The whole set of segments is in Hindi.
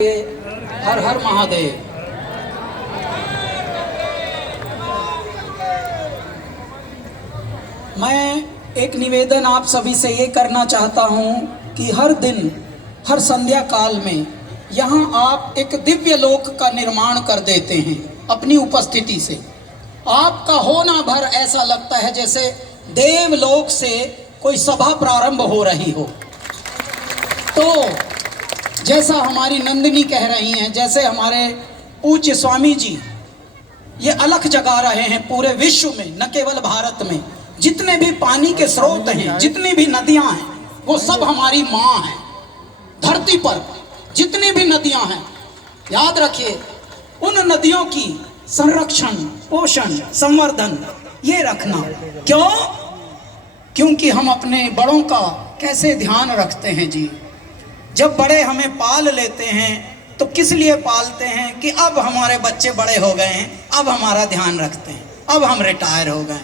हर हर महादेव। मैं एक निवेदन आप सभी से ये करना चाहता हूँ कि हर दिन हर संध्या काल में यहाँ आप एक दिव्य लोक का निर्माण कर देते हैं अपनी उपस्थिति से। आपका होना भर ऐसा लगता है जैसे देवलोक से कोई सभा प्रारंभ हो रही हो। तो जैसा हमारी नंदिनी कह रही हैं, जैसे हमारे पूज्य स्वामी जी ये अलख जगा रहे हैं पूरे विश्व में, न केवल भारत में। जितने भी पानी के स्रोत हैं, जितनी भी नदियां हैं, वो सब हमारी माँ हैं। धरती पर जितनी भी नदियां हैं, याद रखिए उन नदियों की संरक्षण, पोषण, संवर्धन ये रखना। क्यों? क्योंकि हम अपने बड़ों का कैसे ध्यान रखते हैं जी। जब बड़े हमें पाल लेते हैं तो किस लिए पालते हैं कि अब हमारे बच्चे बड़े हो गए हैं, अब हमारा ध्यान रखते हैं, अब हम रिटायर हो गए।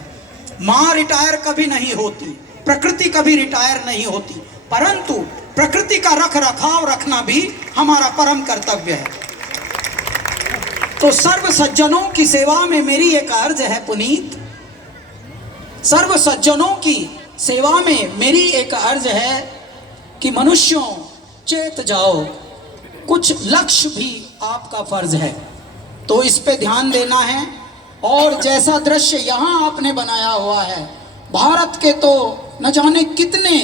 माँ रिटायर कभी नहीं होती, प्रकृति कभी रिटायर नहीं होती, परंतु प्रकृति का रख रखाव रखना भी हमारा परम कर्तव्य है। तो सर्व सज्जनों की सेवा में मेरी एक अर्ज है पुनीत, सर्व सज्जनों की सेवा में मेरी एक अर्ज है कि मनुष्यों चेत जाओ, कुछ लक्ष्य भी आपका फर्ज है। तो इस पे ध्यान देना है। और जैसा दृश्य यहाँ आपने बनाया हुआ है, भारत के तो न जाने कितने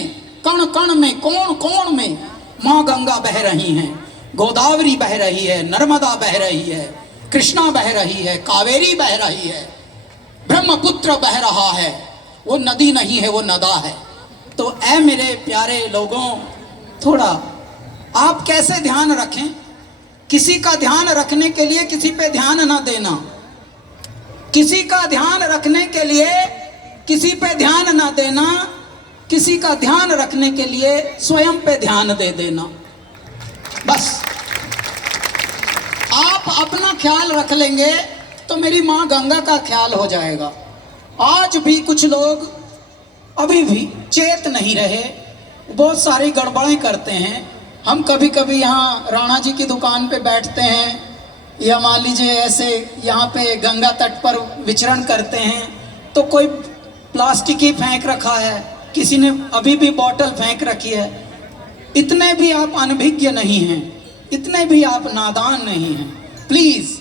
कण कण में, कोण कोण में माँ गंगा बह रही हैं, गोदावरी बह रही है, नर्मदा बह रही है, कृष्णा बह रही है, कावेरी बह रही है, ब्रह्मपुत्र बह रहा है। वो नदी नहीं है, वो नदा है। तो ऐ मेरे प्यारे लोगों, थोड़ा आप कैसे ध्यान रखें। किसी का ध्यान रखने के लिए किसी पे ध्यान ना देना, किसी का ध्यान रखने के लिए किसी पे ध्यान ना देना, किसी का ध्यान रखने के लिए स्वयं पे ध्यान दे देना। बस आप अपना ख्याल रख लेंगे तो मेरी माँ गंगा का ख्याल हो जाएगा। आज भी कुछ लोग अभी भी चेत नहीं रहे, बहुत सारी गड़बड़ें करते हैं। हम कभी कभी यहाँ राणा जी की दुकान पे बैठते हैं, या मान लीजिए ऐसे यहाँ पे गंगा तट पर विचरण करते हैं, तो कोई प्लास्टिक ही फेंक रखा है, किसी ने अभी भी बोतल फेंक रखी है। इतने भी आप अनभिज्ञ नहीं हैं, इतने भी आप नादान नहीं हैं। प्लीज,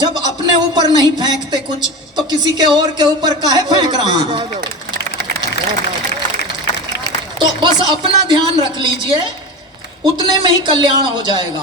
जब अपने ऊपर नहीं फेंकते कुछ तो किसी के और के ऊपर काहे फेंक रहा है। तो बस अपना ध्यान रख लीजिए, उतने में ही कल्याण हो जाएगा।